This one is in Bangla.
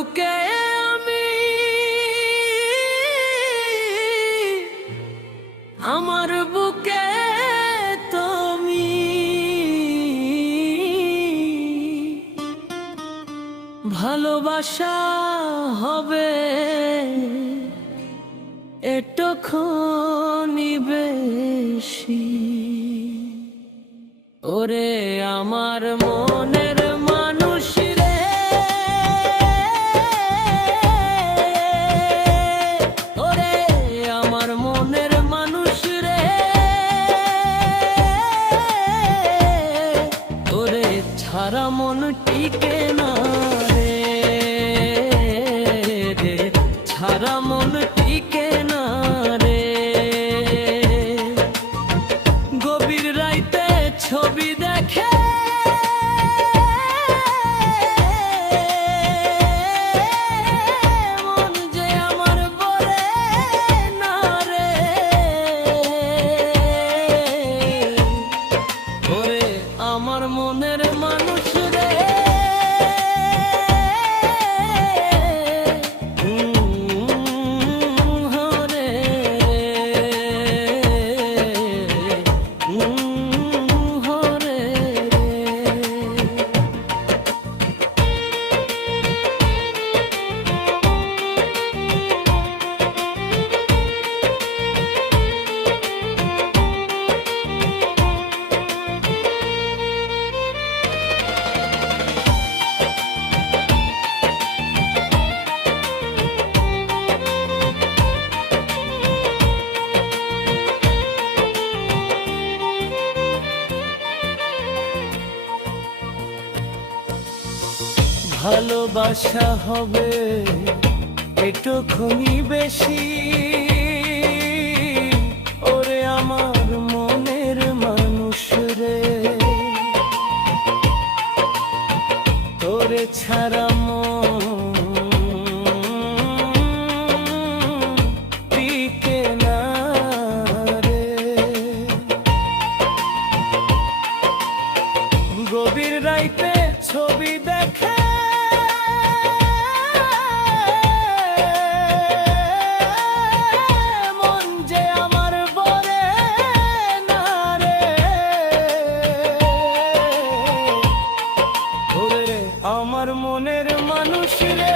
বুকে আমি আমার বুকে তুমি ভালোবাসা হবে এটুখানি বেশি। ওরে আমার মনের ছাড়া মন টিকে না রে। রে সারা মন টিকে না রে। গভীর রাইতে ছবি দেখে ভালোবাসা হবে এটুকুনি বেশি। ওরে আমার মনের মানুষ রে।